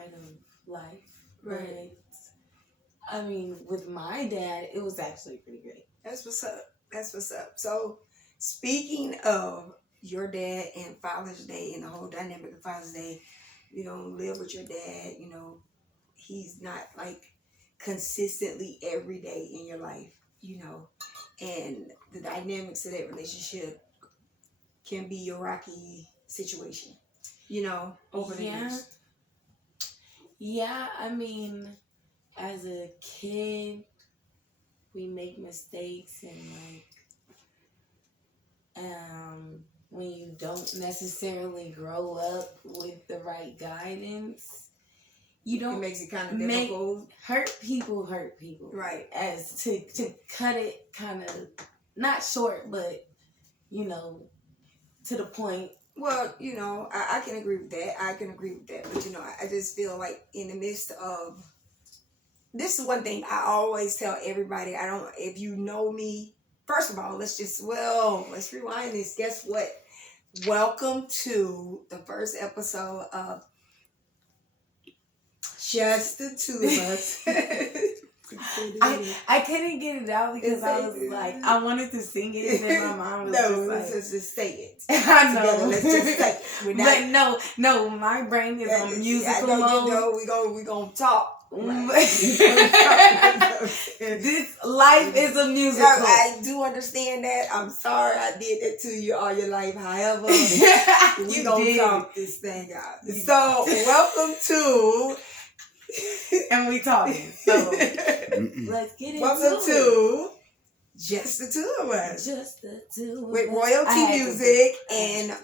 side of life. Right. But I mean, with my dad, it was actually pretty great. That's what's up. That's what's up. So, speaking of your dad and Father's Day and the whole dynamic of Father's Day, you don't live with your dad, you know, he's not like consistently every day in your life, you know, and the dynamics of that relationship can be a rocky situation, you know, over the years. Yeah, I mean, as a kid, we make mistakes and when you don't necessarily grow up with the right guidance, you don't. It makes it kind of difficult. Hurt people. Right. As to cut it kind of not short, but you know, to the point. Well, you know, I can agree with that. But you know, I just feel like in the midst of this is one thing I always tell everybody. If you know me, first of all, let's rewind this. Guess what? Welcome to the first episode of Just the Two of Us. I couldn't get it out because I was like, I wanted to sing it, and then my mom was let's just say it. I know. Together, let's just say it. But no, my brain is on musical mode. We gonna talk. This life is a musical. I do understand that. I'm sorry I did that to you all your life. However, we gonna talk this thing out. So welcome to and we talking. So let's get into welcome to Just the Two of Us. Just the Two with Royalty Music and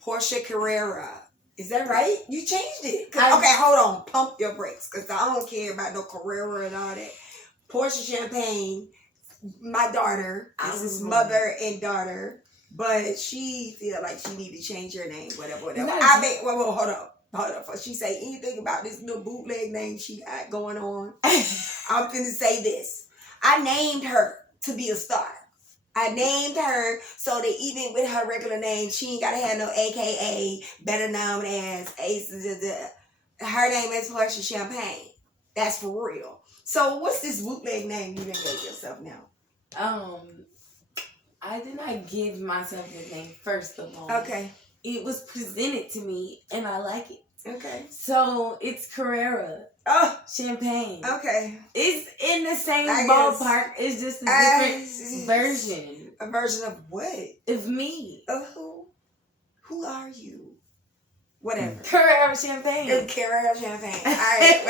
Portia Carrera. Is that right? You changed it. Okay, hold on. Pump your brakes, because I don't care about no Carrera and all that. Portia Champagne, my daughter. This is mother and daughter, but she feel like she need to change her name, whatever. Hold up. Before she say anything about this little bootleg name she got going on, I'm finna say this. I named her to be a star. I named her so that even with her regular name, she ain't gotta have no AKA, better known as her name is Portia Champagne. That's for real. So what's this bootleg name you done gave yourself now? I did not give myself the name first of all. Okay. It was presented to me and I like it. Okay. So it's Carrera. Oh, Champagne. Okay. It's in the same ballpark. It's just a different version. A version of what? Of me. Of who? Who are you? Whatever. Carrera Champagne. Carrera Champagne. All right,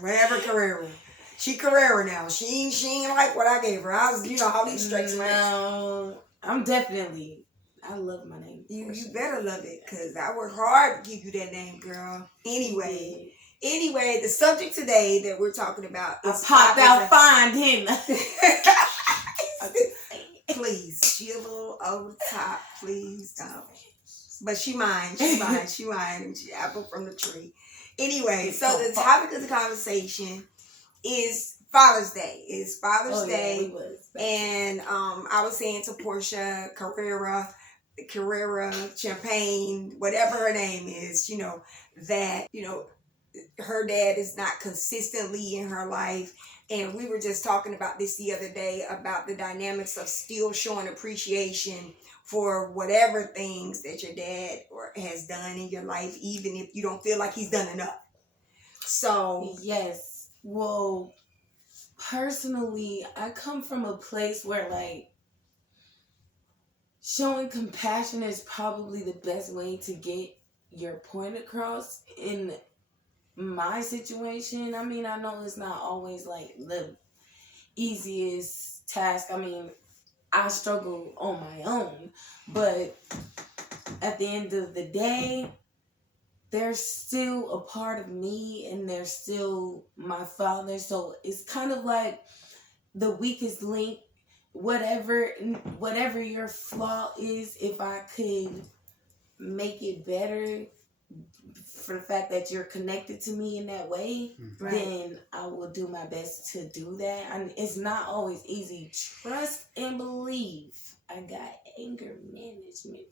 whatever Carrera. She Carrera now. She ain't like what I gave her. I was, all these straights. No, I'm definitely. I love my name. You better love it, because I work hard to give you that name, girl. Anyway, the subject today that we're talking about is... I popped out fine, didn't I? Please, she a little over the top. Please don't. But she mine. She apple from the tree. Anyway, so the topic of the conversation is Father's Day. It's Father's Day. Yeah, and I was saying to Portia Carrera Champagne, whatever her name is, that, her dad is not consistently in her life. And we were just talking about this the other day, about the dynamics of still showing appreciation for whatever things that your dad has done in your life, even if you don't feel like he's done enough. So, yes. Well, personally, I come from a place where, showing compassion is probably the best way to get your point across in my situation. I mean, I know it's not always the easiest task. I mean, I struggle on my own, but at the end of the day, they're still a part of me and they're still my father. So it's kind of like the weakest link. Whatever your flaw is, if I could make it better for the fact that you're connected to me in that way, right, then I will do my best to do that. And it's not always easy. Trust and believe. I got anger management.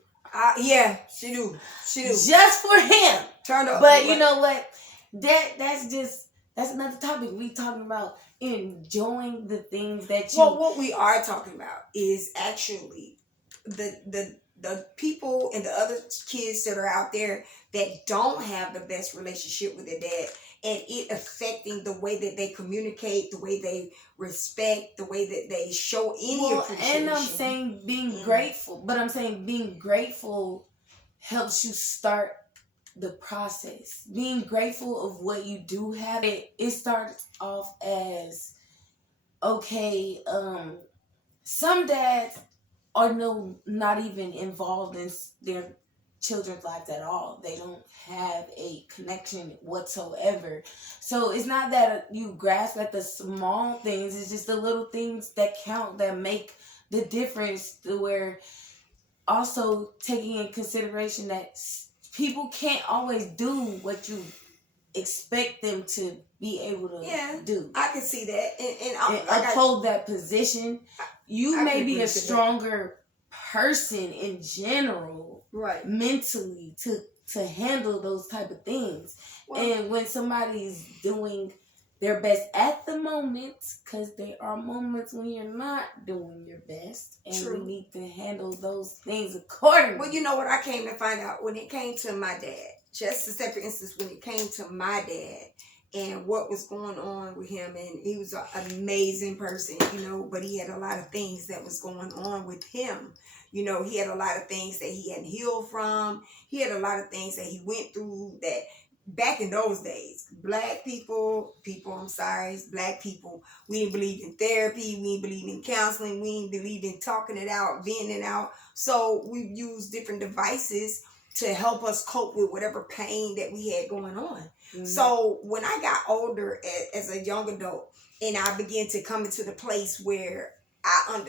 Yeah, she do. Just for him. Turn up. But you know what? that's another topic. We talking about enjoying the things that you. Well, what we are talking about is actually the people and the other kids that are out there that don't have the best relationship with their dad, and it affecting the way that they communicate, the way they respect, the way that they show any appreciation. And I'm saying being grateful, but I'm saying being grateful helps you start the process. Being grateful of what you do have, it starts off as okay. Some dads are not even involved in their children's lives at all. They don't have a connection whatsoever. So it's not that you grasp at the small things. It's just the little things that count, that make the difference. Where also taking in consideration that people can't always do what you expect them to be able to do. I can see that, and uphold that position. You may be a stronger person in general, right, mentally to handle those type of things. And when somebody's doing their best at the moment, because there are moments when you're not doing your best, and we need to handle those things accordingly. Well, you know what I came to find out when it came to my dad. Just a separate instance, when it came to my dad and what was going on with him, and he was an amazing person, but he had a lot of things that was going on with him. He had a lot of things that he hadn't healed from. He had a lot of things that he went through that back in those days, black people, black people, we didn't believe in therapy, we didn't believe in counseling, we didn't believe in talking it out, venting it out. So we used different devices to help us cope with whatever pain that we had going on. Mm-hmm. So when I got older as a young adult, and I began to come into the place where I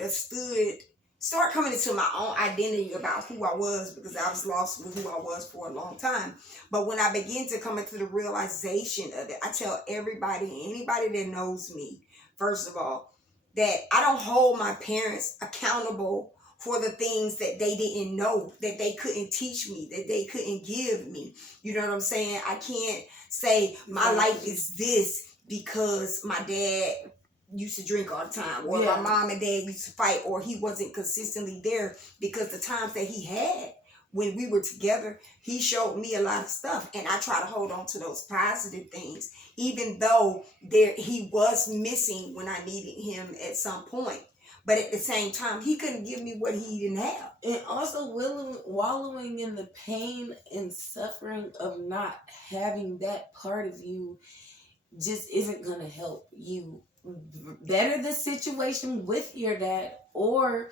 start coming into my own identity about who I was, because I was lost with who I was for a long time. But when I began to come into the realization of it, I tell anybody that knows me, first of all, that I don't hold my parents accountable for the things that they didn't know, that they couldn't teach me, that they couldn't give me. You know what I'm saying? I can't say my life is this because my dad used to drink all the time, or my mom and dad used to fight, or he wasn't consistently there, because the times that he had when we were together, he showed me a lot of stuff, and I try to hold on to those positive things, even though he was missing when I needed him at some point. But at the same time, he couldn't give me what he didn't have. And also wallowing in the pain and suffering of not having that part of you just isn't going to help you better the situation with your dad, or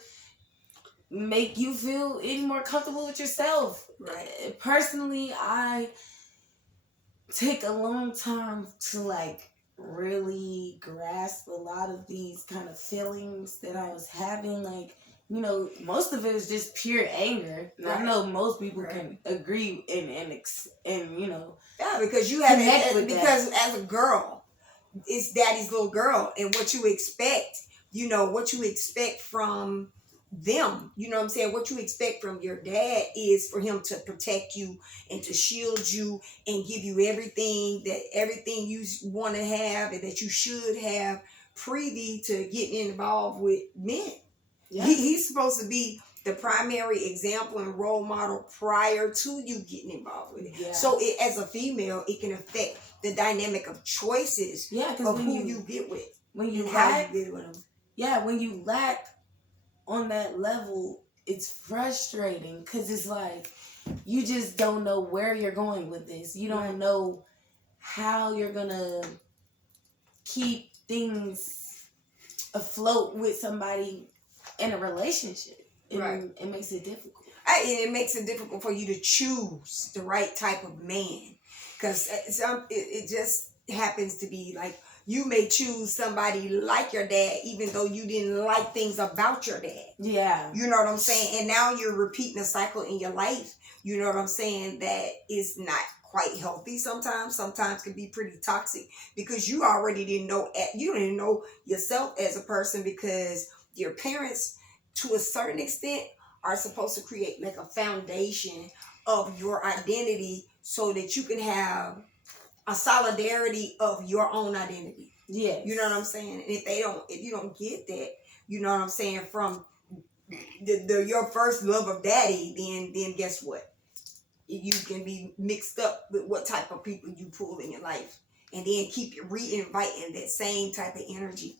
make you feel any more comfortable with yourself. Right. Personally, I take a long time to really grasp a lot of these kind of feelings that I was having. Most of it is just pure anger. Right. I know most people can agree and yeah, because you have because as a girl, it's daddy's little girl, and what you expect, what you expect from them, you know what I'm saying? What you expect from your dad is for him to protect you and to shield you and give you everything you want to have and that you should have privy to getting involved with men. Yeah. He's supposed to be the primary example and role model prior to you getting involved with it. Yeah. So as a female, it can affect the dynamic of choices of who you get with. When you how you get with them. Yeah, when you lack on that level, it's frustrating, because it's like you just don't know where you're going with this. You don't know how you're gonna keep things afloat with somebody in a relationship. It makes it difficult. It makes it difficult for you to choose the right type of man, because it just happens to be like you may choose somebody like your dad, even though you didn't like things about your dad. Yeah. You know what I'm saying? And now you're repeating a cycle in your life. You know what I'm saying? That is not quite healthy sometimes. Sometimes can be pretty toxic, because you already didn't know yourself as a person, because your parents, to a certain extent, are supposed to create like a foundation of your identity so that you can have a solidarity of your own identity. Yeah. You know what I'm saying? And if you don't get that, you know what I'm saying, from your first love of daddy, then guess what? You can be mixed up with what type of people you pull in your life, and then keep re-inviting that same type of energy.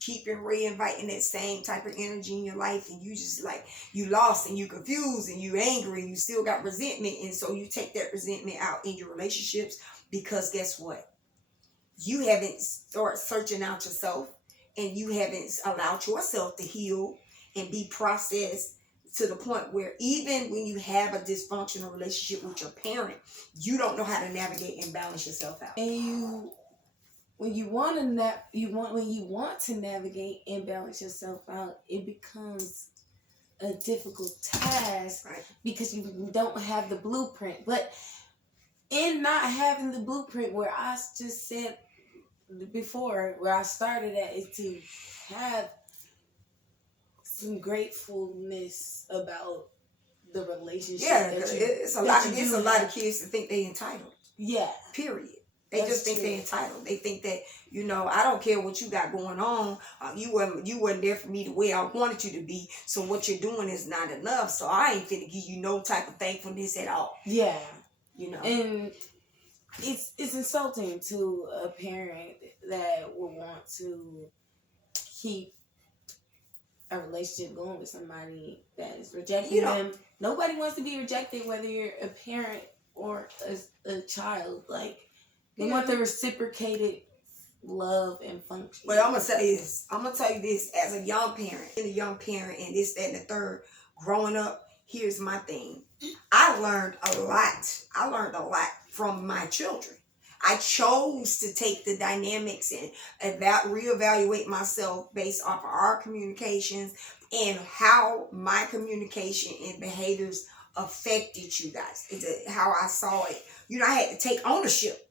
Keep re-inviting that same type of energy in your life, and you just like, you lost and you confused and you angry and you still got resentment, and so you take that resentment out in your relationships, because guess what? You haven't started searching out yourself, and you haven't allowed yourself to heal and be processed to the point where even when you have a dysfunctional relationship with your parent, you don't know how to navigate and balance yourself out. And when you want to navigate and balance yourself out, it becomes a difficult task, right? Because you don't have the blueprint. But in not having the blueprint, where I just said before, where I started at, is to have some gratefulness about the relationship. Yeah, it's a lot of kids that think they entitled. Yeah. Period. They just think they're entitled. They think that, I don't care what you got going on. You wasn't there for me the way I wanted you to be. So what you're doing is not enough. So I ain't finna give you no type of thankfulness at all. Yeah. And it's insulting to a parent that would want to keep a relationship going with somebody that is rejecting them. Nobody wants to be rejected, whether you're a parent or a child. Like, they want the reciprocated love and function. But I'm going to say this. I'm going to tell you this. As a young parent, and this, that, and the third, growing up, here's my thing. I learned a lot from my children. I chose to take the dynamics and reevaluate myself based off of our communications and how my communication and behaviors affected you guys. It's how I saw it. I had to take ownership.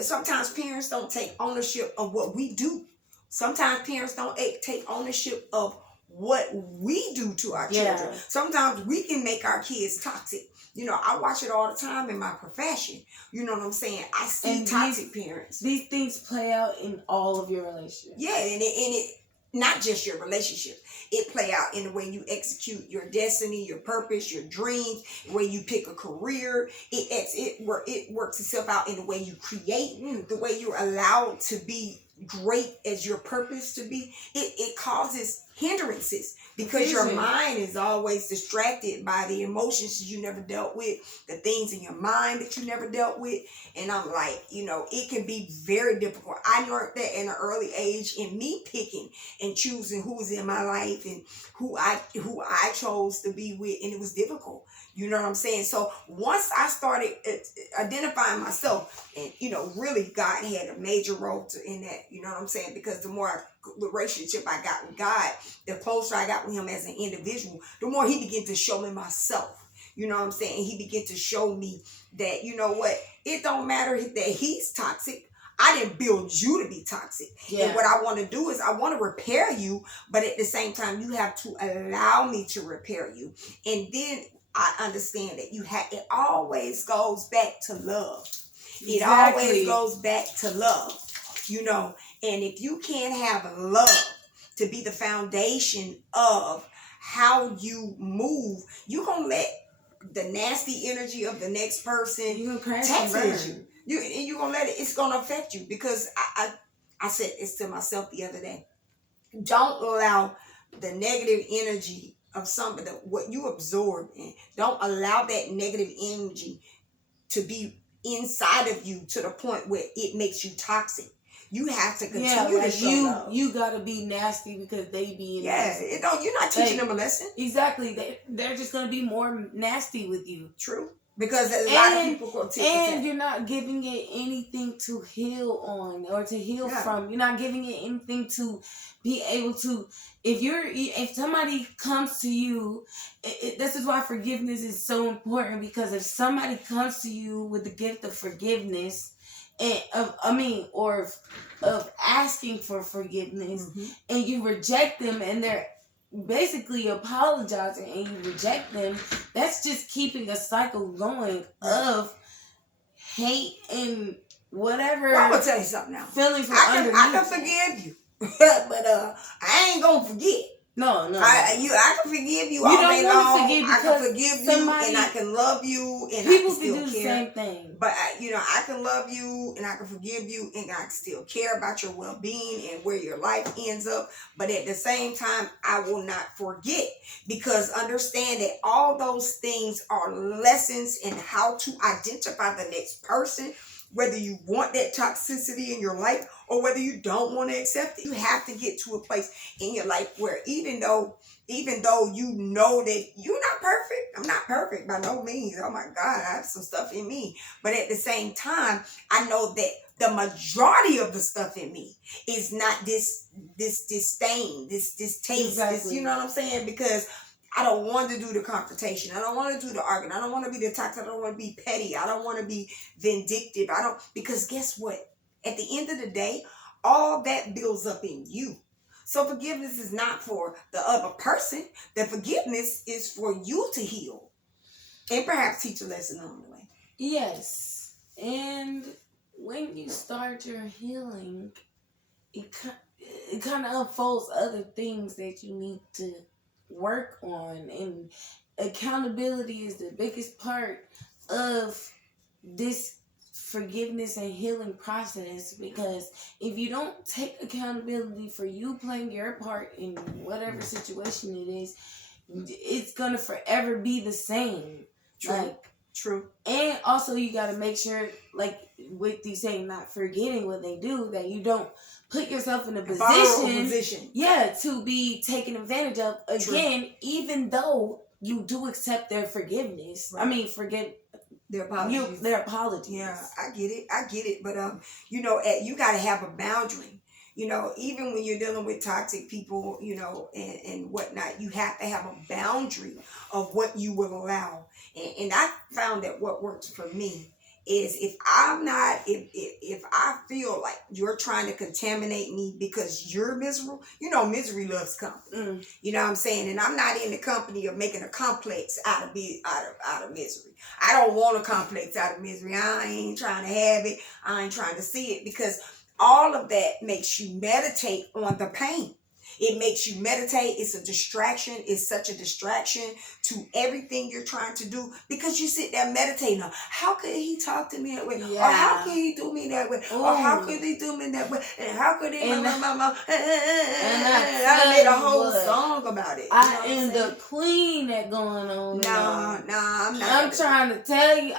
Sometimes parents don't take ownership of what we do. Sometimes parents don't take ownership of what we do to our children. Sometimes we can make our kids toxic. I watch it all the time in my profession. You know what I'm saying? I see toxic parents. These things play out in all of your relationships. Yeah, and it not just your relationships. It play out in the way you execute your destiny, your purpose, your dreams, the way you pick a career. It works itself out in the way you create, the way you're allowed to be great as your purpose to be. It causes hindrances because your mind is always distracted by the emotions you never dealt with, the things in your mind that you never dealt with. And I'm like, it can be very difficult. I learned that in an early age in me picking and choosing who's in my life and who I chose to be with, and it was difficult. You know what I'm saying? So once I started identifying myself, and really God had a major role in that. You know what I'm saying? Because the more relationship I got with God, the closer I got with Him as an individual, the more He began to show me myself. You know what I'm saying? He began to show me that, it don't matter that He's toxic. I didn't build you to be toxic. Yeah. And what I want to do is I want to repair you, but at the same time, you have to allow me to repair you. And then I understand that it always goes back to love. It always goes back to love, and if you can't have love to be the foundation of how you move, you're going to let the nasty energy of the next person tax you. You're going to let it's going to affect you, because I said this to myself the other day. Don't allow the negative energy of something, what you absorb, and don't allow that negative energy to be inside of you to the point where it makes you toxic. You have to continue to show love. You gotta be nasty because they be nasty. You're not teaching them a lesson. Exactly. They're just gonna be more nasty with you. True. Because a lot of people go and you're not giving it anything to heal on or to heal from. You're not giving it anything to be able to. If somebody comes to you, this is why forgiveness is so important. Because if somebody comes to you with the gift of forgiveness, of asking for forgiveness, and you reject them, and they're basically apologizing, and you reject them, that's just keeping a cycle going of hate and whatever. Well, I'm gonna tell you something now. Feelings from I underneath. can forgive you, but I ain't gonna forget. No. I can forgive you all You don't day want to long. forgive I can forgive you, somebody, and I can love you, and people I can still do the care. same thing. But I can love you, and I can forgive you, and I can still care about your well-being and where your life ends up. But at the same time, I will not forget, because understand that all those things are lessons in how to identify the next person, whether you want that toxicity in your life or whether you don't want to accept it. You have to get to a place in your life where even though you know that you're not perfect, I'm not perfect by no means. Oh my God, I have some stuff in me. But at the same time, I know that the majority of the stuff in me is not this disdain, this taste, Exactly. this, you know what I'm saying? Because I don't want to do the confrontation. I don't want to do the arguing. I don't want to be the toxic. I don't want to be petty. I don't want to be vindictive. Because guess what? At the end of the day, all that builds up in you. So forgiveness is not for the other person. The forgiveness is for you to heal and perhaps teach a lesson along the way. Yes. And when you start your healing, it kind of unfolds other things that you need to work on, and accountability is the biggest part of this forgiveness and healing process, because if you don't take accountability for you playing your part in whatever situation it is, it's gonna forever be the same. True. And also you got to make sure, like with these saying, not forgetting what they do, that you don't put yourself in a position, to be taken advantage of again. True. Even though you do accept their forgiveness. Right. I mean, forget their apologies. Their apologies. Yeah, I get it. But you got to have a boundary. Even when you're dealing with toxic people, and whatnot, you have to have a boundary of what you will allow. And I found that what works for me is if I feel like you're trying to contaminate me because you're miserable, misery loves company. You know what I'm saying? And I'm not in the company of making a complex out of misery. I don't want a complex out of misery. I ain't trying to have it. I ain't trying to see it, because all of that makes you meditate on the pain. It makes you meditate. It's a distraction. It's such a distraction to everything you're trying to do, because you sit there meditating on, how could he talk to me that way? Yeah. Or how could he do me that way? Ooh. Or how could he do me that way? And how could he... And I made a whole song about it. I am the queen that going on. No, I'm not. I'm trying to tell you,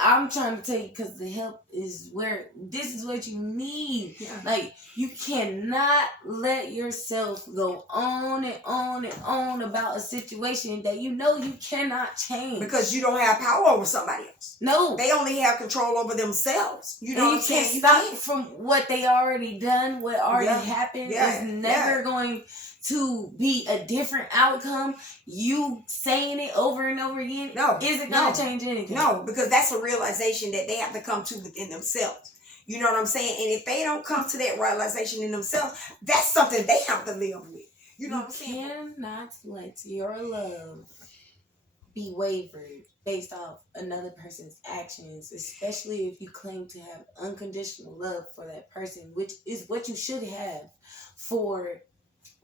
because the help is where, this is what you need. Yeah. Like, you cannot let yourself go on and on and on about a situation that you cannot change. Because you don't have power over somebody else. No. They only have control over themselves. You know what I'm saying? You can't stop from what they already done, what already happened. Is never going to be a different outcome. You saying it over and over again isn't going to change anything. No, because that's a realization that they have to come to within themselves. You know what I'm saying? And if they don't come to that realization in themselves, that's something they have to live with. You know what I'm saying? You cannot let your love be wavered based off another person's actions, especially if you claim to have unconditional love for that person, which is what you should have for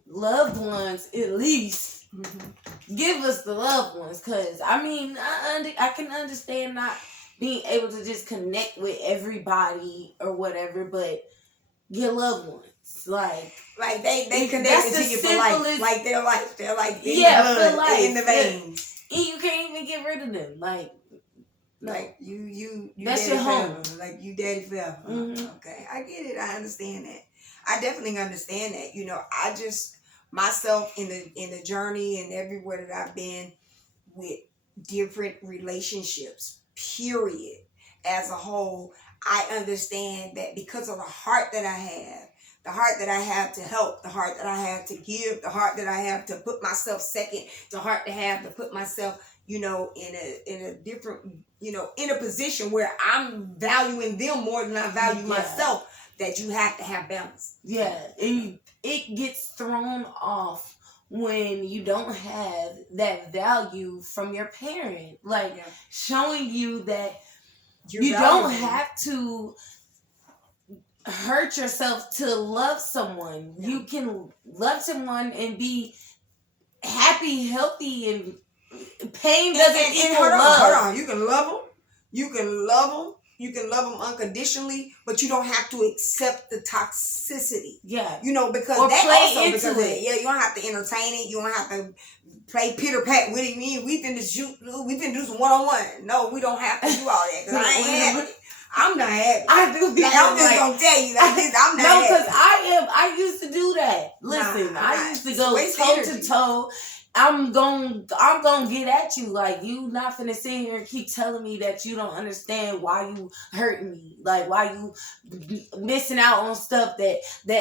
loved ones, at least. Mm-hmm. Give us the loved ones, because I can understand not being able to just connect with everybody or whatever, but your loved ones, like they connected to you for life, like their life, they're like in the blood, for life, in the veins, and you can't even get rid of them, like you that's your home, like you daddy forever. Mm-hmm. Okay, I get it. I understand that. I definitely understand that. I just myself in the journey and everywhere that I've been with different relationships, period, as a whole, I understand that because of the heart that I have, the heart that I have to help, the heart that I have to give, the heart that I have to put myself second, the heart to have to put myself, in a different, in a position where I'm valuing them more than I value myself, that you have to have balance. Yeah, and it gets thrown off when you don't have that value from your parent, showing you that you don't have to hurt yourself to love someone. Yeah. You can love someone and be happy, healthy, and pain doesn't equal love. Hold on. You can love them. You can love them. You can love them unconditionally, but you don't have to accept the toxicity. Yeah. You know, because or that play also into because it. Yeah, you don't have to entertain it. You don't have to play pitter pat with it. We've been do some 1-on-1. No, we don't have to do all that because I ain't happy. I'm not happy. I do be like, I'm just gonna tell you like this. I'm not no, happy. because I used to do that. Listen, I used to go toe to toe. I'm gonna get at you. Like, you not finna sit here and keep telling me that you don't understand why you hurting me. Like, why you missing out on stuff that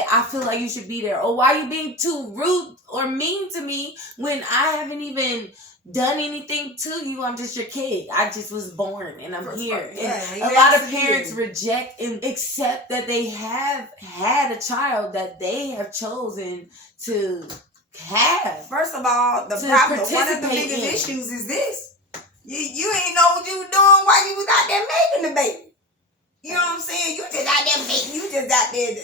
I feel like you should be there. Or why you being too rude or mean to me when I haven't even done anything to you. I'm just your kid. I just was born and I'm here. Yeah, and a lot of parents reject and accept that they have had a child that they have chosen to have. First of all, the problem, one of the biggest issues is this. You ain't know what you were doing while you was out there making the baby. You know what I'm saying? You just out there making, you just out there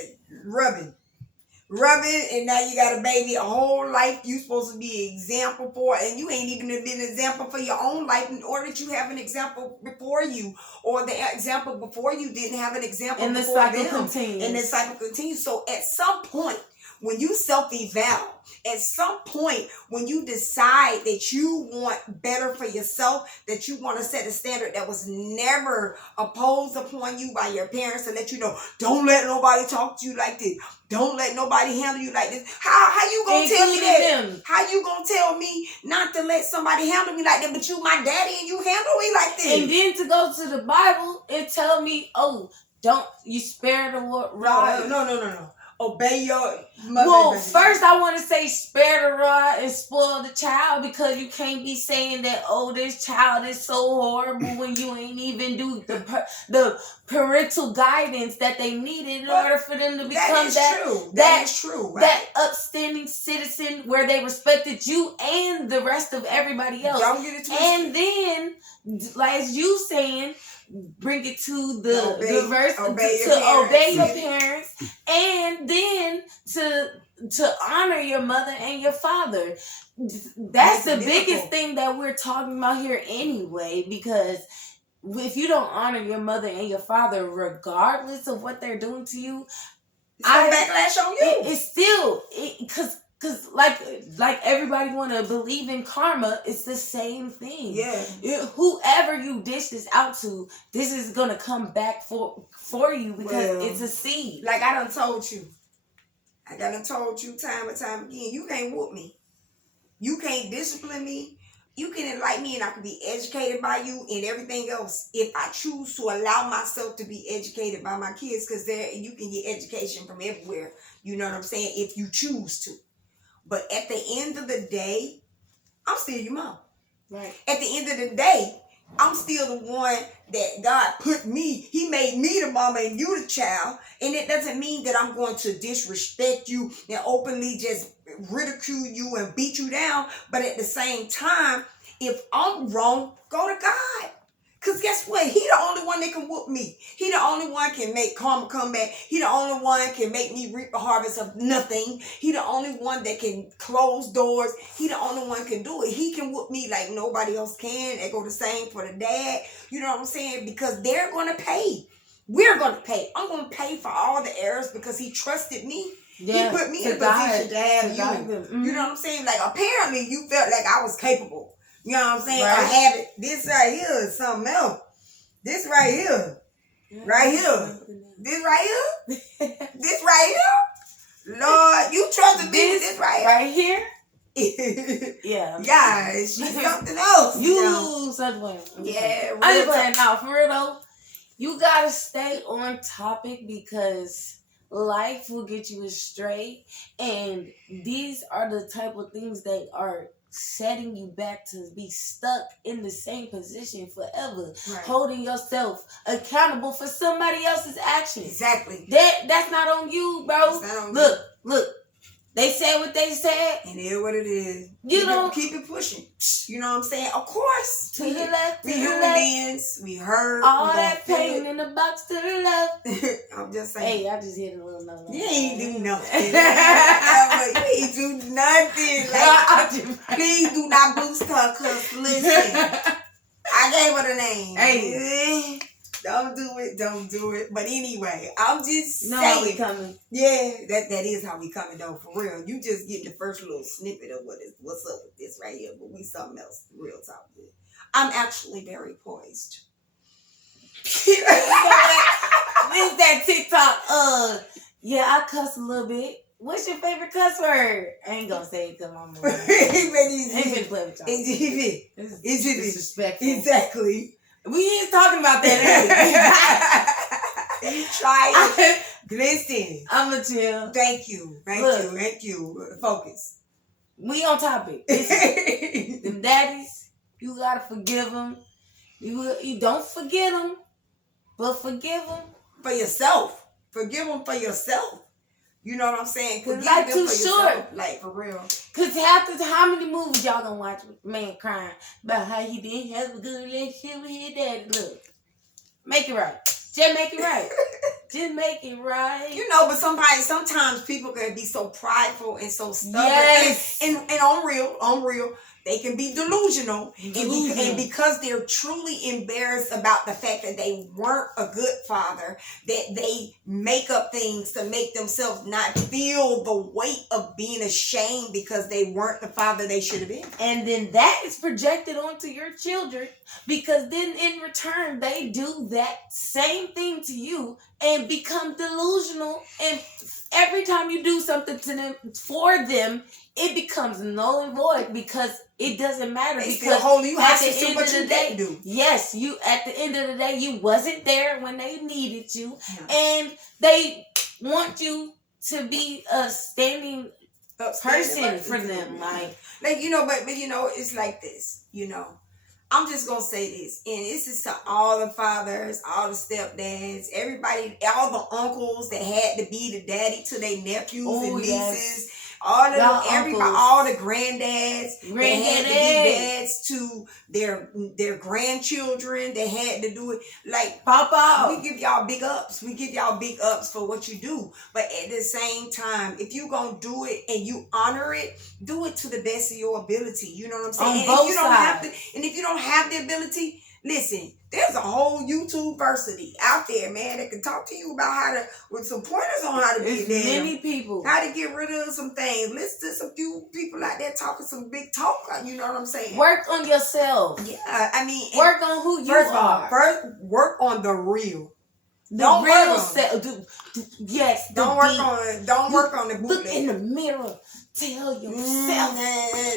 rubbing, and now you got a baby, a whole life you supposed to be an example for, and you ain't even been an example for your own life in order that you have an example before you, or the example before you didn't have an example and before them. And the cycle continues. So at some point, when you self-eval, at some point when you decide that you want better for yourself, that you want to set a standard that was never imposed upon you by your parents to let you know, don't let nobody talk to you like this. Don't let nobody handle you like this. How you gonna tell me that? How you gonna tell me not to let somebody handle me like that, but you my daddy and you handle me like this? And then to go to the Bible and tell me, oh, don't you spare the rod. No. Obey your mother. Well, first I want to say spare the rod and spoil the child, because you can't be saying that, oh, this child is so horrible when you ain't even do the parental guidance that they needed in order for them to become that is true. Right? That upstanding citizen where they respected you and the rest of everybody else. Don't get it twisted. And then, like you saying, bring it to the verse to obey your parents, and then to honor your mother and your father. That's the biggest thing that we're talking about here anyway, because if you don't honor your mother and your father, regardless of what they're doing to you, it's no backlash on you. It's still because like everybody want to believe in karma. It's the same thing. Yeah. Whoever you dish this out to, this is gonna come back for you, because it's a seed. Like I done told you time and time again, you can't whoop me. You can't discipline me. You can enlighten me and I can be educated by you and everything else if I choose to allow myself to be educated by my kids, because you can get education from everywhere. You know what I'm saying? If you choose to. But at the end of the day, I'm still your mom. Right. At the end of the day, I'm still the one that God put me. He made me the mama and you the child. And it doesn't mean that I'm going to disrespect you and openly just ridicule you and beat you down. But at the same time, if I'm wrong, go to God. Because guess what? He the only one that can whoop me. He the only one can make karma come back. He the only one can make me reap a harvest of nothing. He the only one that can close doors. He the only one can do it. He can whoop me like nobody else can. They go the same for the dad. You know what I'm saying? Because they're going to pay. We're going to pay. I'm going to pay for all the errors because he trusted me. Yeah, he put me in a position to have you. Mm-hmm. You know what I'm saying? Like apparently you felt like I was capable. You know what I'm saying? Right. I have it. This right here is something else. This right here. Right here. This right here. This right here. Lord, you trusted me with this right here. Yeah. Yeah, she's something else. You something. Yeah. I'm just playing now. For real though, you gotta stay on topic because life will get you astray. And these are the type of things that are setting you back to be stuck in the same position forever, right. Holding yourself accountable for somebody else's actions. Exactly. That's not on you, bro. It's not on look. They said what they said. And it is what it is. Keep it pushing. You know what I'm saying? Of course. To the left, we to the human left. beings. We hurt. All that pain in the box to the left. I'm just saying. Hey, I just hit a little note. You ain't do nothing. You ain't do nothing. Like, please do not boost her, cause listen, I gave her the name. Hey. Don't do it. But anyway, I'm just saying. How we coming. Yeah, that is how we coming though, for real. You just get the first little snippet of what's up with this right here, but we something else, real talk. I'm actually very poised. You know what? This that TikTok. Yeah, I cuss a little bit. What's your favorite cuss word? I ain't gonna say it because I'm moving. I ain't finna play with y'all. It's disrespectful. Exactly. We ain't talking about that. You try it. Listen. I'ma chill. Thank you. Thank you. Focus. We on topic. Listen, them daddies, you gotta forgive them. You don't forget them, but forgive them. For yourself. Forgive them for yourself. You know what I'm saying? Cause life too short. Yourself. Like, for real. Cause how many movies y'all gonna watch with man crying about how he didn't have a good relationship with his daddy? Look, make it right. Just make it right. Just make it right. You know, but sometimes people can be so prideful and so stubborn. Yes. And on real, they can be delusional. And because they're truly embarrassed about the fact that they weren't a good father, that they make up things to make themselves not feel the weight of being ashamed because they weren't the father they should have been. And then that is projected onto your children, because then in return, they do that same thing to you and become delusional. And every time you do something to them, for them, it becomes null and void because it doesn't matter. They because still holding you at the hostage to end what of you the day, didn't do. Yes, you at the end of the day, you wasn't there when they needed you, and they want you to be a standing person for them. Like you know, but you know, it's like this. You know, I'm just gonna say this, and this is to all the fathers, all the stepdads, everybody, all the uncles that had to be the daddy to their nephews and nieces. Yes. All of them, everybody, all the grandddads that had to be dads to their grandchildren. They had to do it. Like, Papa, we give y'all big ups. We give y'all big ups for what you do. But at the same time, if you gonna do it and you honor it, do it to the best of your ability. You know what I'm saying? On both sides. And if you don't have the ability, listen, there's a whole YouTube versity out there, man, that can talk to you about how to, with some pointers on how to be a dad. Many people. How to get rid of some things. Listen to some few people out there talking some big talk, you know what I'm saying? Work on yourself. Yeah, I mean. Work on who you are. First, work on the real. The real self. Yes. Don't work on the bootleg. Look in the mirror. Tell yourself.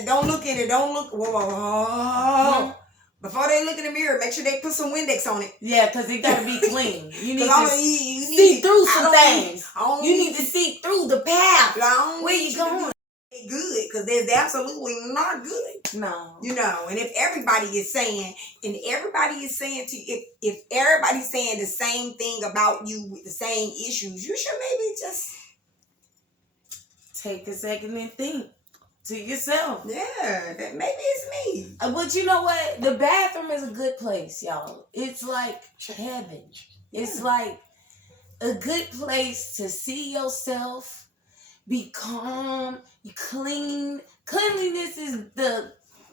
Don't look in it. Don't look. Whoa. Before they look in the mirror, make sure they put some Windex on it. Yeah, because it got to be clean. You need to see through some things. You need to see through the path. Where you going? Good, because they're absolutely not good. No. You know, and if everybody is saying to you, if everybody's saying the same thing about you with the same issues, you should maybe just take a second and think to yourself. Yeah, that maybe it's me. But you know what? The bathroom is a good place, y'all. It's like heaven. Yeah. It's like a good place to see yourself, be calm, you clean. Cleanliness is the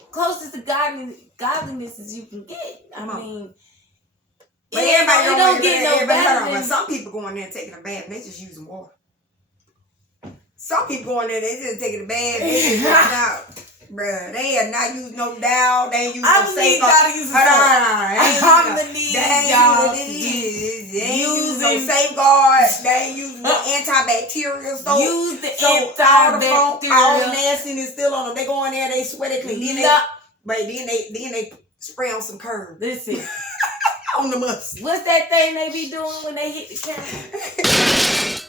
closest to godliness as you can get. I mean, but everybody don't get no better. But some people go in there taking a bath, they just using water. Some people go in there, they just taking a bath, they just going out. Bruh, they have not used no dowel, they ain't used no safeguard. I'm gonna need y'all to use no safeguard, they ain't using no antibacterial soap. Use the antibacterial. All the nastiness still on them. They go in there, they sweat it clean. Then they spray on some curve. Listen. On the must. What's that thing they be doing when they hit the camera?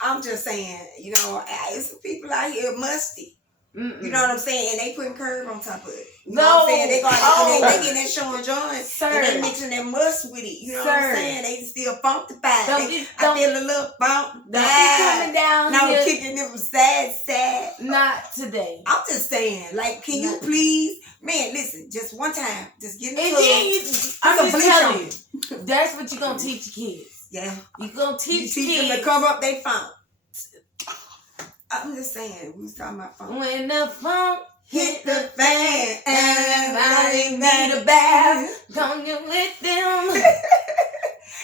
I'm just saying, you know, it's some people out here musty. You know what I'm saying? And they putting curve on top of it. You No. know what I'm saying? They Oh. they getting that Sean John, Sir. and they mixing that must with it. You know what I'm saying? They still funkified. I Don't feel a little bump. Don't be coming down now here. kicking them sad. Not today. I'm just saying, like, can you please, man? Listen, just one time, just get in the I'm just telling you, that's what you're gonna teach your kids. Yeah, you're gonna teach kids them to cover up their phone. I'm just saying, we was talking about phone. When the phone hit the fan and I ain't need a bath, don't get with them.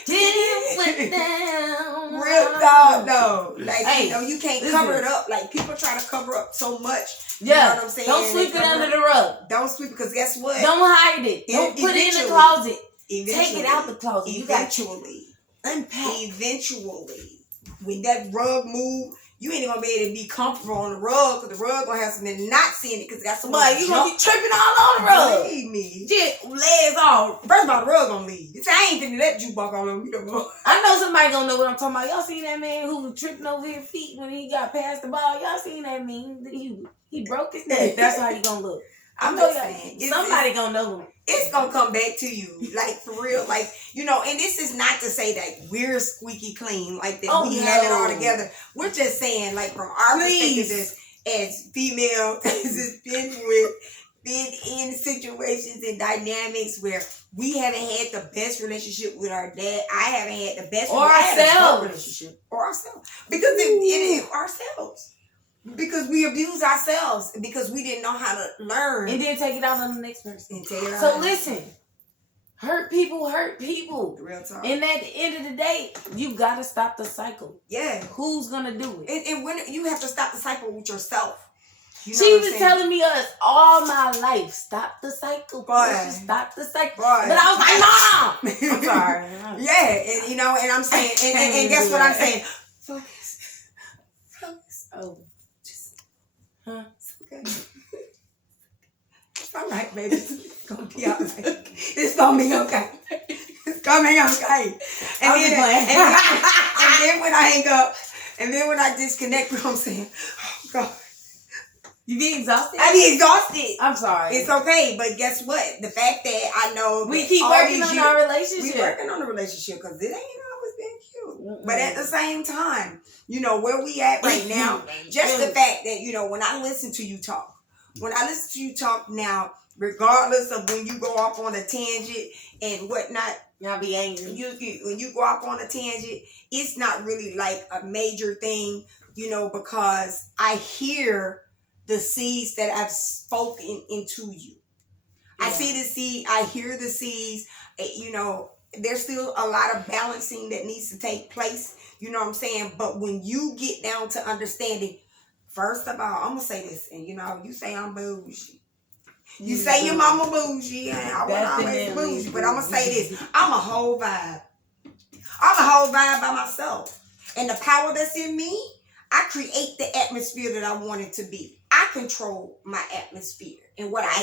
Get with them. Real talk though. Like, hey, you know, you can't cover it up. Like, people try to cover up so much. You know what I'm saying? Don't sweep it under the rug. Don't sweep it, because guess what? Don't hide it. Don't put it in the closet. Take it out the closet. Eventually. Eventually. When that rug move, you ain't gonna be able to be comfortable on the rug, because the rug gonna have something not seeing it, because that's the one you gonna be tripping all on the rug. Believe me. Just legs off. First of all, the rug gonna leave. I ain't finna let you walk on me no more. I know somebody gonna know what I'm talking about. Y'all seen that man who was tripping over his feet when he got past the ball? Y'all seen that meme? He broke his neck. That's how he gonna look. I'm just saying. Somebody gonna know him. It's gonna come back to you, like, for real, like, you know. And this is not to say that we're squeaky clean, like that we have it all together. We're just saying, like, from our perspective as female, as been in situations and dynamics where we haven't had the best relationship with our dad. I haven't had the best relationship or ourselves, because it ourselves. Because we abuse ourselves, because we didn't know how to learn. And then take it out on the next person. So listen, hurt people. Real talk. And at the end of the day, you got to stop the cycle. Yeah. Who's going to do it? And when you have to stop the cycle with yourself. You know she was telling me all my life, stop the cycle. Boy. Stop the cycle. Boy. But I was like, Mom! I'm sorry. Yeah, and you know, and I'm saying, and guess what I'm saying? Focus. Oh. Huh? It's okay. It's all right, baby. It's gonna be all right. It's gonna be okay. It's gonna be okay. And then when I hang up, and then when I disconnect, what I'm saying, oh God. You be exhausted? I be exhausted. I'm sorry. It's okay, but guess what? The fact that I know we keep working on our relationship. We working on the relationship, because it ain't always been cute. Mm-mm. But at the same time, you know, where we at right now, just the fact that, you know, when I listen to you talk now, regardless of when you go off on a tangent and whatnot, y'all be angry. When you go off on a tangent, it's not really like a major thing, you know, because I hear the seeds that I've spoken into you. Yeah. I see the seed, I hear the seeds, you know. There's still a lot of balancing that needs to take place. You know what I'm saying? But when you get down to understanding, first of all, I'm going to say this. And, you know, you say I'm bougie. You say your mama bougie. And I wasn't always bougie. But I'm going to say this. I'm a whole vibe. I'm a whole vibe by myself. And the power that's in me, I create the atmosphere that I want it to be. I control my atmosphere. And what I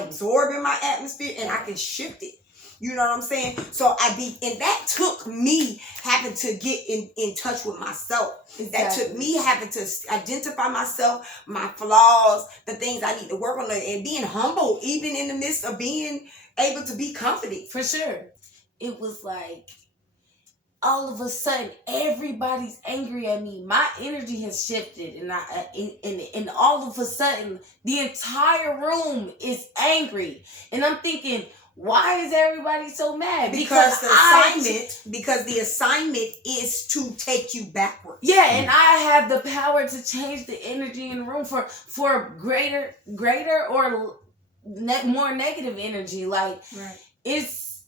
absorb in my atmosphere, and I can shift it. You know what I'm saying? So and that took me having to get in touch with myself. Exactly. That took me having to identify myself, my flaws, the things I need to work on, and being humble, even in the midst of being able to be confident. For sure. It was like, all of a sudden, everybody's angry at me. My energy has shifted, and all of a sudden, the entire room is angry. And I'm thinking, why is everybody so mad? Because the assignment is to take you backwards. Yeah, and I have the power to change the energy in the room for greater or more negative energy. Like, it's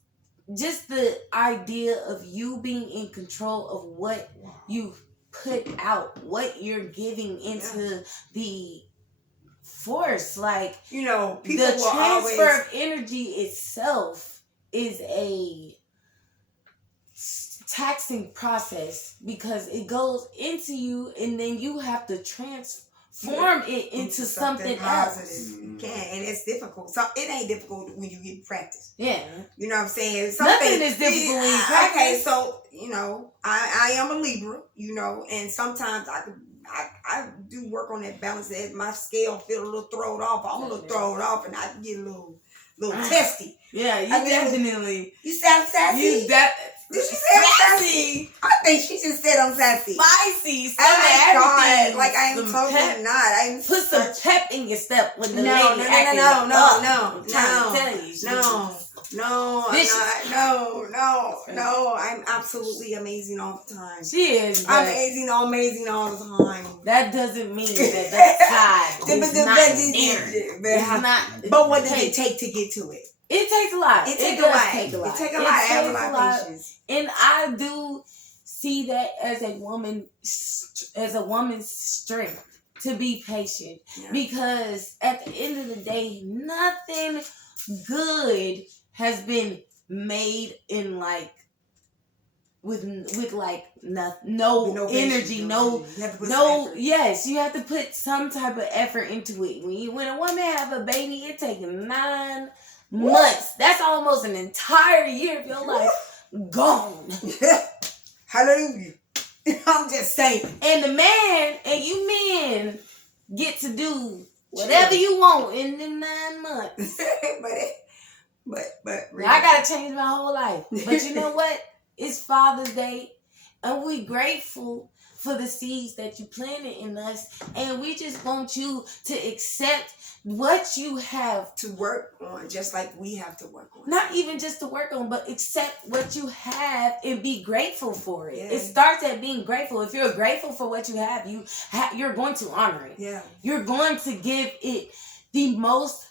just the idea of you being in control of what you put out, what you're giving into the force. Like, you know, people the transfer of energy itself is a taxing process, because it goes into you and then you have to transform it into something else. You can, and it's difficult. So it ain't difficult when you get practice. Yeah. You know what I'm saying? Nothing is difficult when you practice. Okay, so, you know, I am a Libra, you know, and sometimes I do work on that balance. As my scale feel a little thrown off, I'm a little thrown off, and I get a little testy. Yeah, you definitely. You say I'm sassy? Did she say I'm sassy? I think she just said I'm sassy. Spicy. Oh my God. Like I am totally pep. not. I am put some pep in your step when the lady no. I'm absolutely amazing all the time. She is. I'm amazing all the time. That doesn't mean that side is not there. But what does it take to get to it? It takes a lot. It takes a lot. It takes a lot. I have a lot of patience. And I do see that as a woman's strength to be patient. Yeah. Because at the end of the day, nothing good has been made in like with like no energy, no. Yes, you have to put some type of effort into it. When a woman have a baby, it takes 9 months. That's almost an entire year of your life gone. Hallelujah. I'm just saying. And the man and you men get to do whatever you want in the 9 months. but I gotta change my whole life. But you know what? It's Father's Day, and we grateful for the seeds that you planted in us, and we just want you to accept what you have to work on, just like we have to work on. Not even just to work on, but accept what you have and be grateful for it. Yeah. It starts at being grateful. If you're grateful for what you have, you're going to honor it. Yeah. You're going to give it the most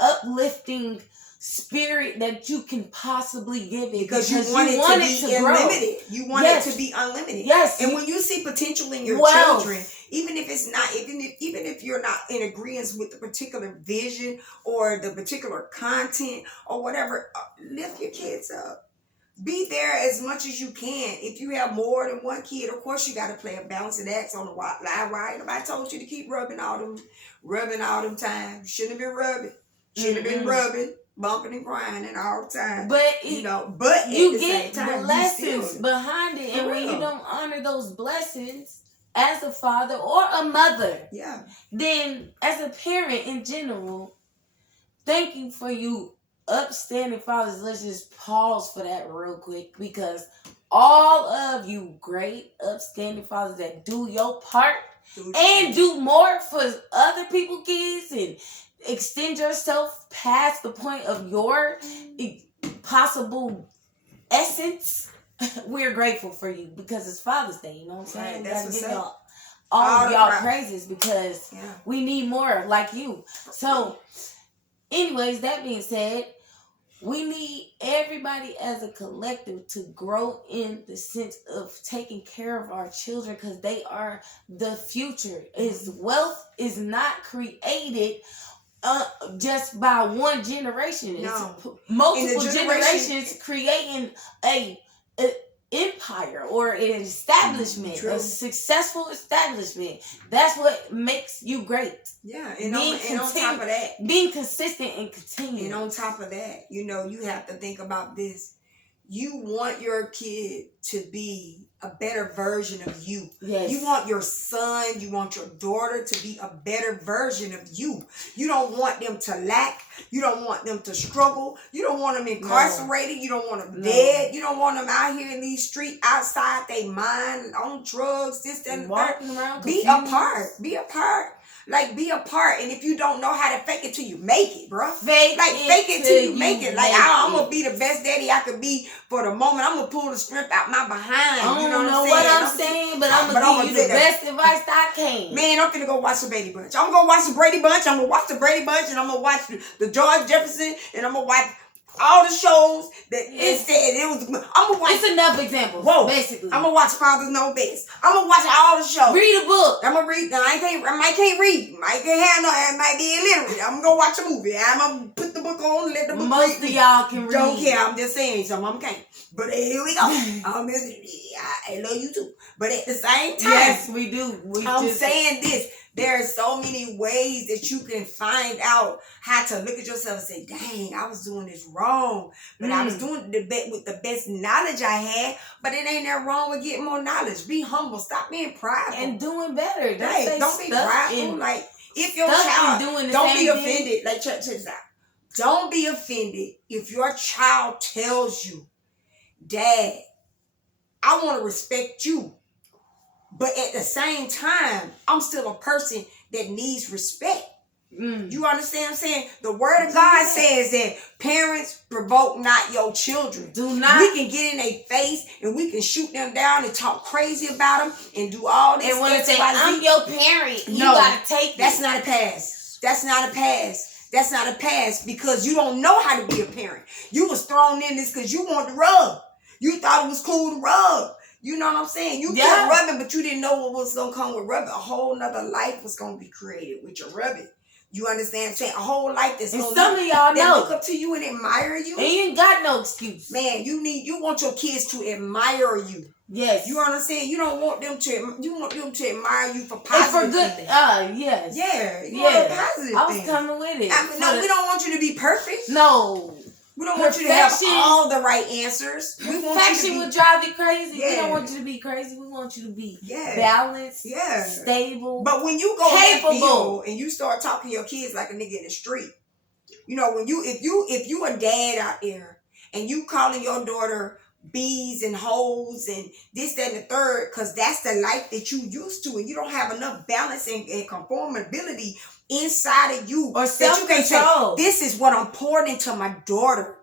uplifting spirit that you can possibly give it, because you want it to be unlimited. You want it to be unlimited. Yes. And when you see potential in your children, even if it's not, even if you're not in agreement with the particular vision or the particular content or whatever, lift your kids up. Be there as much as you can. If you have more than one kid, of course you got to play a balancing act on the live wire. Nobody told you to keep rubbing all them time. You shouldn't have been rubbing. Shouldn't have been rubbing. Bumping and grinding all the time, but you get blessings behind it, and when you don't honor those blessings as a father or a mother, then as a parent in general, thank you for you upstanding fathers. Let's just pause for that real quick, because all of you great upstanding fathers that do your part and do more for other people's kids and extend yourself past the point of your possible essence. We're grateful for you because it's Father's Day. You know what I'm saying? Right, that's give all of y'all praises because we need more like you. So, anyways, that being said, we need everybody as a collective to grow in the sense of taking care of our children, because they are the future. Wealth is not created just by one generation. It's multiple generations creating a empire or an establishment, a successful establishment. That's what makes you great. Yeah, and on top of that, being consistent and continuing. And on top of that, you have to think about this. You want your kid to be a better version of you. Yes. You want your son, you want your daughter to be a better version of you. You don't want them to lack. You don't want them to struggle. You don't want them incarcerated. You don't want them dead. You don't want them out here in these streets, outside their mind, on drugs, this, and that. Be a part. Be a part. Like, be a part. And if you don't know how to fake it till you make it, bro. Fake it till you make it. Like, I'm going to be the best daddy I could be for the moment. I'm going to pull the strength out my behind. I don't know what I'm saying, but I'm going to give you the best advice I can. Man, I'm going to go watch the Brady Bunch. I'm going to watch the Brady Bunch. I'm going to watch the Brady Bunch, and I'm going to watch the George Jefferson, and I'm going to watch all the shows that it said it was. I'm gonna watch. It's enough examples. Basically, I'm gonna watch Fathers Know Best. I'm gonna watch all the shows. Read a book. I'm gonna read. I can't read. I can't have no. I might be illiterate. I'm gonna watch a movie. I'm gonna put the book on. Let the book. Most of y'all can read. Don't care. I'm just saying. Some of them can't. But here we go. I love you too. But at the same time, yes, we do. I'm saying this. There are so many ways that you can find out how to look at yourself and say, dang, I was doing this wrong. But I was doing it with the best knowledge I had. But it ain't that wrong with getting more knowledge. Be humble. Stop being prideful. And doing better. Don't be prideful. Like, if your child, doing the don't same be offended. Like, check this out. Don't be offended if your child tells you, Dad, I want to respect you. But at the same time, I'm still a person that needs respect. You understand what I'm saying? The word of God says that parents provoke not your children. Do not. We can get in their face and we can shoot them down and talk crazy about them and do all this. And when they say, I'm your parent, you gotta take it. That's not a pass. That's not a pass. That's not a pass because you don't know how to be a parent. You was thrown in this because you wanted to rub. You thought it was cool to rub. You know what I'm saying? You kept rubbing, but you didn't know what was going to come with rubbing. A whole nother life was going to be created with your rubbing. You understand what I'm saying? A whole life that's going to some of y'all know. Look up to you and admire you. And you ain't got no excuse. Man, you want your kids to admire you. Yes. You understand? You don't want them to, you want them to admire you for positive and for good things. Yes. Yeah. You want positive I was things. coming with it. No, we don't want you to be perfect. No. We don't want you to have all the right answers. Perfection would drive you crazy. Yeah. We don't want you to be crazy. We want you to be balanced, stable, but when you go capable and you start talking to your kids like a nigga in the street, you know, when if you a dad out there and you calling your daughter bees and hoes and this, that, and the third, because that's the life that you used to, and you don't have enough balance and conformability inside of you, or that you can say, this is what I'm pouring into my daughter.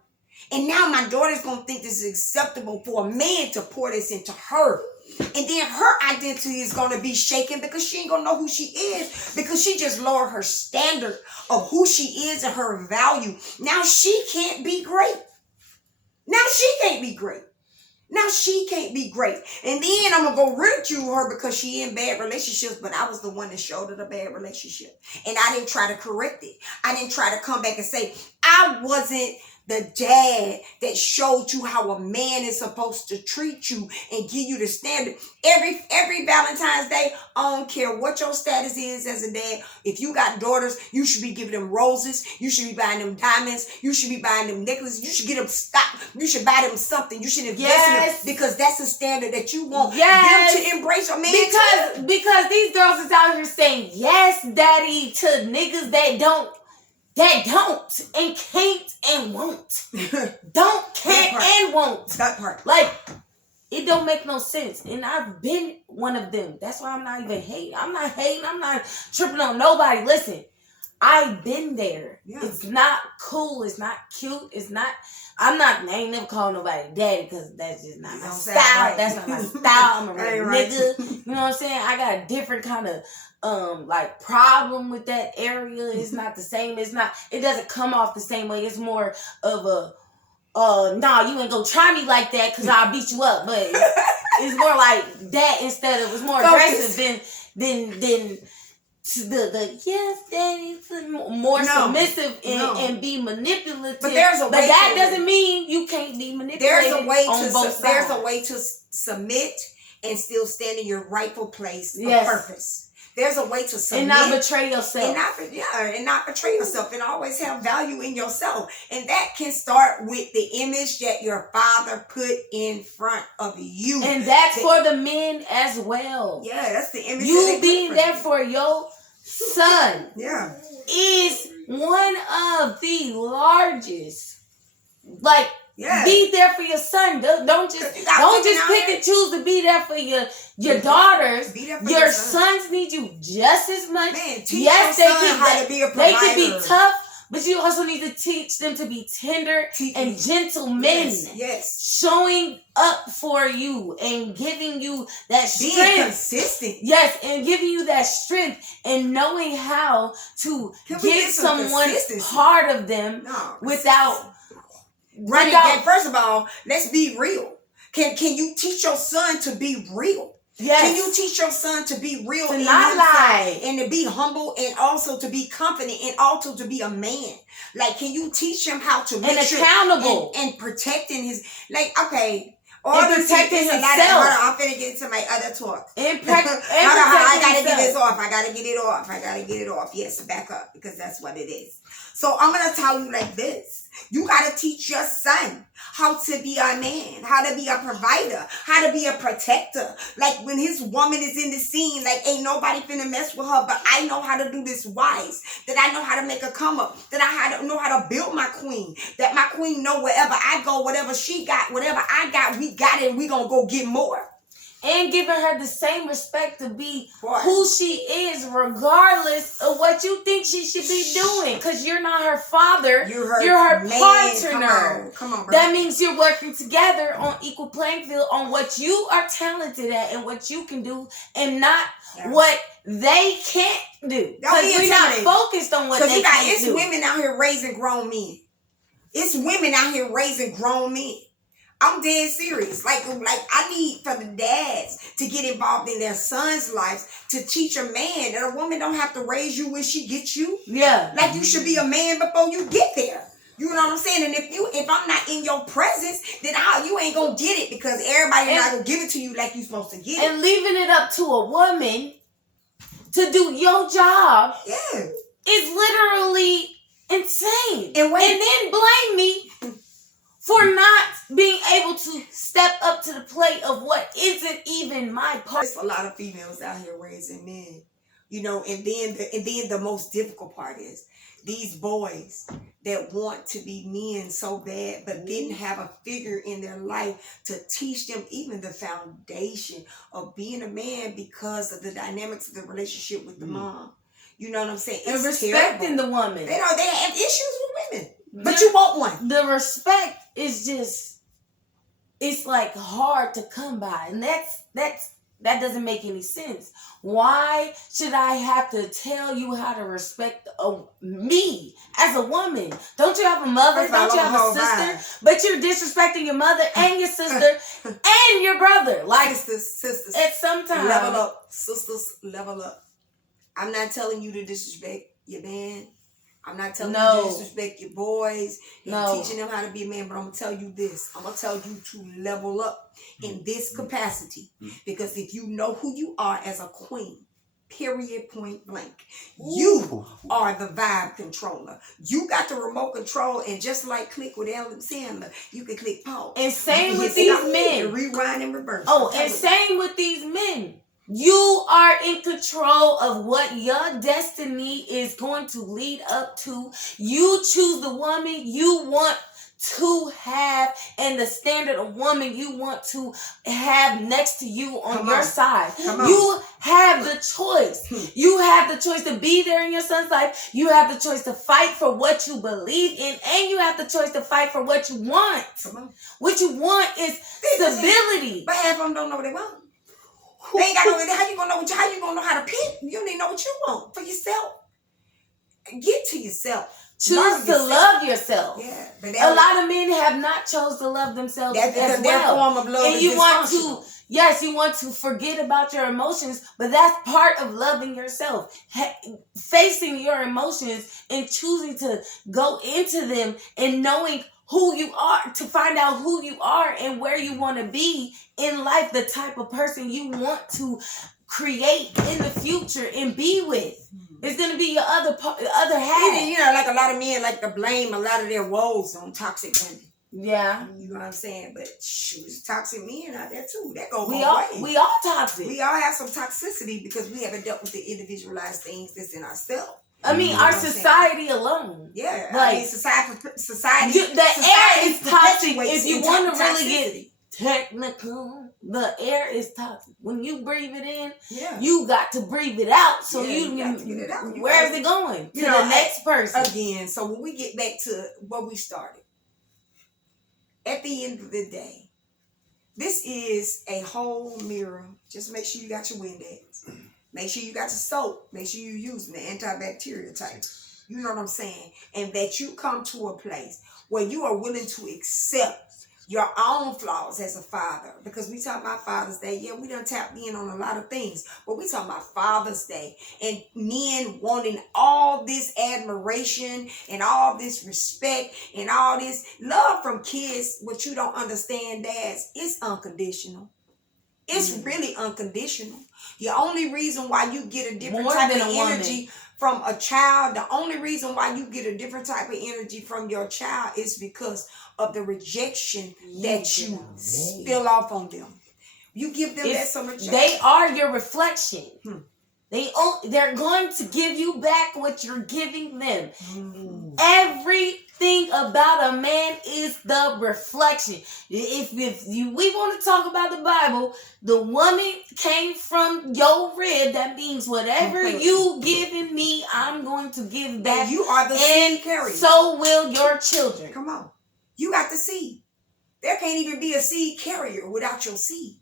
And now my daughter's going to think this is acceptable for a man to pour this into her. And then her identity is going to be shaken because she ain't going to know who she is, because she just lowered her standard of who she is and her value. Now she can't be great. Now she can't be great. Now she can't be great. And then I'm going to go ridicule her because she in bad relationships, but I was the one that showed her the bad relationship. And I didn't try to correct it. I didn't try to come back and say, I wasn't the dad that showed you how a man is supposed to treat you and give you the standard. Every Valentine's Day, I don't care what your status is as a dad. If you got daughters, you should be giving them roses. You should be buying them diamonds. You should be buying them necklaces. You should get them stock. You should buy them something. You should invest in them, because that's a standard that you want them to embrace your man. Because these girls is out here saying yes, daddy, to niggas that don't and can't and won't. Can't and won't. That part. Like, it don't make no sense. And I've been one of them. That's why I'm not even hating. I'm not hating. I'm not tripping on nobody. Listen, I've been there. Yeah. It's not cool. It's not cute. I ain't never called nobody daddy because that's just not my style. Right. That's not my style. I'm a real nigga. You know what I'm saying? I got a different kind of like problem with that area. It's not the same. It doesn't come off the same way. It's more of a nah, you ain't gonna try me like that because I'll beat you up. But it's more like that instead of, it's more aggressive than the yes, daddy, more submissive and be manipulative. But there's a way. But that doesn't mean you can't be manipulated. There's a way to submit and still stand in your rightful place of purpose. There's a way to submit. And not betray yourself. And not betray yourself. And always have value in yourself. And that can start with the image that your father put in front of you. And that's for the men as well. Yeah, that's the image. You being there for your son is one of the largest. Like, be there for your son. Don't just pick and choose to be there for your daughters. Your sons need you just as much. Man, teach your son how to be a provider. They can be tough, but you also need to teach them to be tender and gentle men. Yes. Showing up for you and giving you that strength. Being consistent. Yes, and giving you that strength and knowing how to get someone part of them without... First of all, let's be real. Can you teach your son to be real? Yes. Can you teach your son to be real and not lie and to be humble and also to be confident and also to be a man? Like, can you teach him how to make accountable and protecting his, like, okay, All and this protecting is himself. hold on, I'm finna get to my other talk. And Hold on, I gotta himself. get this off. I gotta get it off. Yes, back up, because that's what it is. So I'm gonna tell you like this. You gotta teach your son how to be a man, how to be a provider, how to be a protector. Like when his woman is in the scene, like ain't nobody finna mess with her, but I know how to do this wise. That I know how to make a come up. That I know how to build my queen. That my queen know wherever I go, whatever she got, whatever I got, we got it. And we gonna go get more. And giving her the same respect to be who she is, regardless of what you think she should be doing. Because you're not her father. You're her partner. Come on, bro. That means you're working together on equal playing field on what you are talented at and what you can do, and not what they can't do. Because we're not focused on what they can't do. It's women out here raising grown men. It's women out here raising grown men. I'm dead serious. Like I need for the dads to get involved in their sons' lives to teach a man that a woman don't have to raise you when she gets you. Yeah. Like you should be a man before you get there. You know what I'm saying? And if I'm not in your presence, then you ain't gonna get it, because everybody not gonna give it to you like you supposed to get it. And leaving it up to a woman to do your job is literally insane. And then blame me for not being able to step up to the plate of what isn't even my part. There's a lot of females out here raising men, you know, and then the most difficult part is these boys that want to be men so bad, but didn't have a figure in their life to teach them even the foundation of being a man because of the dynamics of the relationship with the mom. You know what I'm saying? And respecting the woman. They have issues with women. But you want one. The respect is just, it's like hard to come by. And that doesn't make any sense. Why should I have to tell you how to respect me as a woman? Don't you have a mother? Don't you have a sister? But you're disrespecting your mother and your sister and your brother. Like sisters. At some time. Level up. Sisters, level up. I'm not telling you to disrespect your man. I'm not telling you to disrespect your boys and teaching them how to be a man, but I'm going to tell you this. I'm going to tell you to level up in this capacity. Because if you know who you are as a queen, period, point blank, you are the vibe controller. You got the remote control, and just like click with Adam Sandler, you can click pause. And same with these men. Rewind and reverse. And same with these men. You are in control of what your destiny is going to lead up to. You choose the woman you want to have and the standard of woman you want to have next to you on your side. You have the choice. You have the choice to be there in your son's life. You have the choice to fight for what you believe in, and you have the choice to fight for what you want. What you want is stability. But half of them don't know what they want. They ain't got no. How you gonna know how to pick? You don't even know what you want for yourself. Get to yourself. Choose to love yourself. Yeah, but a lot of men have not chose to love themselves as well. Their form of love and you want to, you want to forget about your emotions, but that's part of loving yourself. Facing your emotions and choosing to go into them and knowing who you are, to find out who you are and where you want to be in life, the type of person you want to create in the future and be with. It's going to be your other half. You know, like a lot of men like to blame a lot of their woes on toxic women. Yeah. You know what I'm saying? But shoot, there's toxic men out there too. That goes We all toxic. We all have some toxicity because we haven't dealt with the individualized things that's in ourselves. I mean, our society alone. Yeah, like, I mean, society. The air is toxic. If you want to really get technical, the air is toxic. When you breathe it in, you got to breathe it out. So you got to get it out. Where is it going? To the next person. Again, so when we get back to where we started, at the end of the day, this is a whole mirror. Just make sure you got your Windex. Make sure you got your soap. Make sure you're using the antibacterial type. You know what I'm saying? And that you come to a place where you are willing to accept your own flaws as a father. Because we talk about Father's Day. Yeah, we done tapped in on a lot of things. But we talking about Father's Day. And men wanting all this admiration and all this respect and all this love from kids. What you don't understand, dads, it's unconditional. It's really unconditional. The only reason why you get a different type of energy from a child, the only reason why you get a different type of energy from your child is because of the rejection that you spill off on them. You give them that so much. They are your reflection. They're going to give you back what you're giving them. Everything about a man is the reflection. If we want to talk about the Bible, the woman came from your rib. That means whatever you giving me, I'm going to give back. And you are the seed carrier. So will your children. Come on. You got the seed. There can't even be a seed carrier without your seed.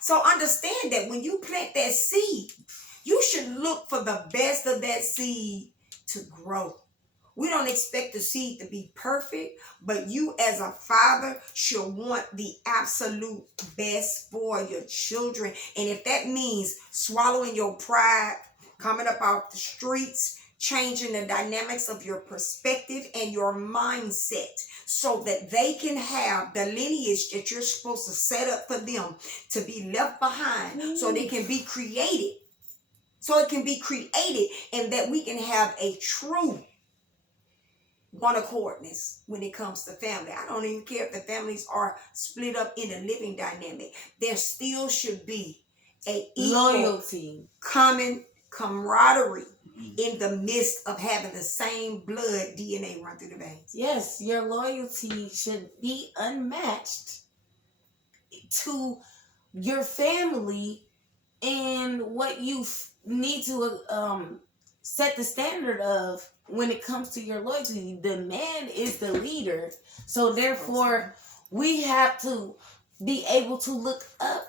So understand that when you plant that seed, you should look for the best of that seed to grow. We don't expect the seed to be perfect, but you as a father should want the absolute best for your children. And if that means swallowing your pride, coming up off the streets, changing the dynamics of your perspective and your mindset so that they can have the lineage that you're supposed to set up for them to be left behind so they can be created. So it can be created and that we can have a true one accordness when it comes to family. I don't even care if the families are split up in a living dynamic. There still should be a loyalty, common camaraderie in the midst of having the same blood DNA run through the veins. Yes, your loyalty should be unmatched to your family and what you need to set the standard of when it comes to your loyalty. The man is the leader, so therefore we have to be able to look up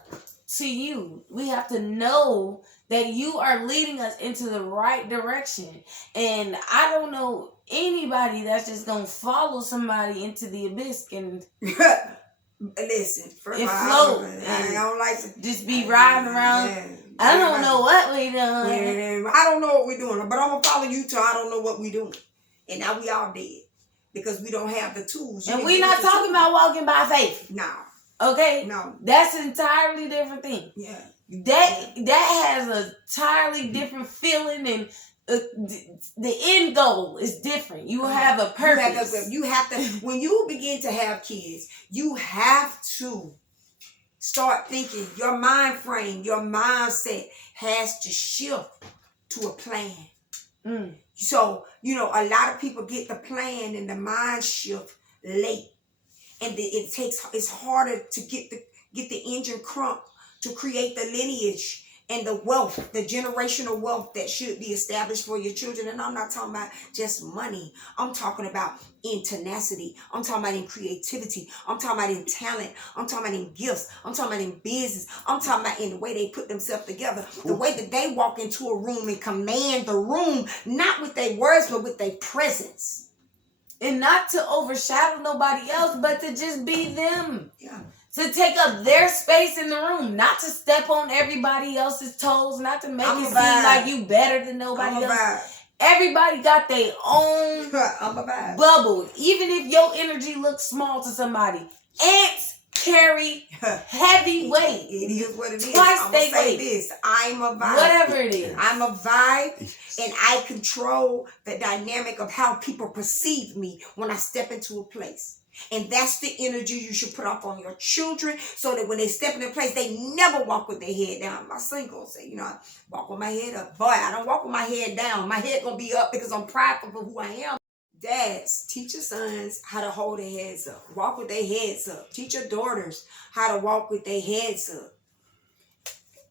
to you. We have to know that you are leading us into the right direction. And I don't know anybody that's just gonna follow somebody into the abyss and listen, first and float. I don't like to just be riding around. Yeah. I don't know what we doing. I don't know what we're doing, but I'm gonna follow you till I don't know what we're doing. And now we all dead because we don't have the tools. And we're not talking about walking by faith. No. Okay? No. That's an entirely different thing. Yeah. That has an entirely different feeling, and the end goal is different. You have a purpose. You have to when you begin to have kids, you have to start thinking. Your mind frame, your mindset has to shift to a plan. So, a lot of people get the plan and the mind shift late. And it's harder to get the engine crunk to create the lineage and the wealth, the generational wealth that should be established for your children. And I'm not talking about just money. I'm talking about in tenacity. I'm talking about in creativity. I'm talking about in talent. I'm talking about in gifts. I'm talking about in business. I'm talking about in the way they put themselves together. The way that they walk into a room and command the room, not with their words, but with their presence. And not to overshadow nobody else, but to just be them. Yeah. To take up their space in the room, not to step on everybody else's toes, not to make it seem like you better than nobody else. Everybody got their own bubble. Even if your energy looks small to somebody, ants carry heavy weight. It is what it is. Twice they weight. This. I'm a vibe. Whatever it is. I'm a vibe, and I control the dynamic of how people perceive me when I step into a place. And that's the energy you should put off on your children so that when they step in a place, they never walk with their head down. My son gonna say, I walk with my head up. Boy, I don't walk with my head down. My head gonna be up because I'm prideful for who I am. Dads, teach your sons how to hold their heads up. Walk with their heads up. Teach your daughters how to walk with their heads up.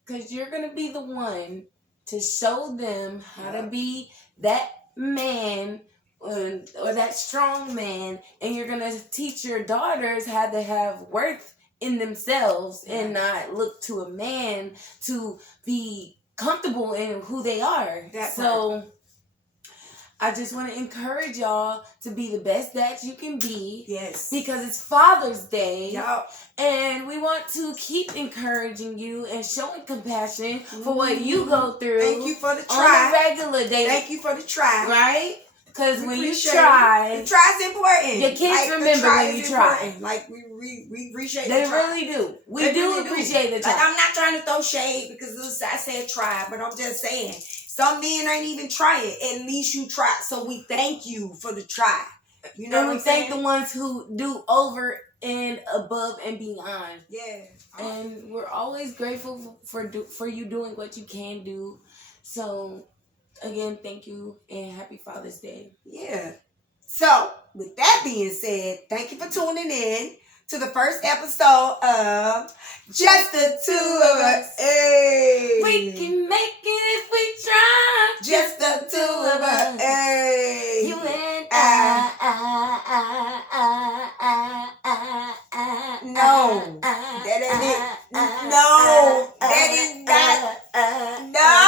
Because you're going to be the one to show them how to be that man or that strong man. And you're going to teach your daughters how to have worth in themselves and not look to a man to be comfortable in who they are. I just want to encourage y'all to be the best that you can be. Yes. Because it's Father's Day. Yup. And we want to keep encouraging you and showing compassion for what you go through. Thank you for the try. On a regular day. Thank you for the try. Right? Because when you try, the try's important. Your kids remember when you try. Like we appreciate. They the try. really do. We do appreciate the try. Like, I'm not trying to throw shade because I said try, but I'm just saying some men ain't even try it. At least you try. So we thank you for the try. You know and what we I'm saying? thank the ones who do over and above and beyond. Yeah. And we're always grateful for you doing what you can do. So. Again, thank you and happy Father's Day. Yeah. So, with that being said, thank you for tuning in to the first episode of Just the Two of Us. Hey. We can make it if we try. Just the two of us. Hey. You and No, that ain't it. No, that is not. No.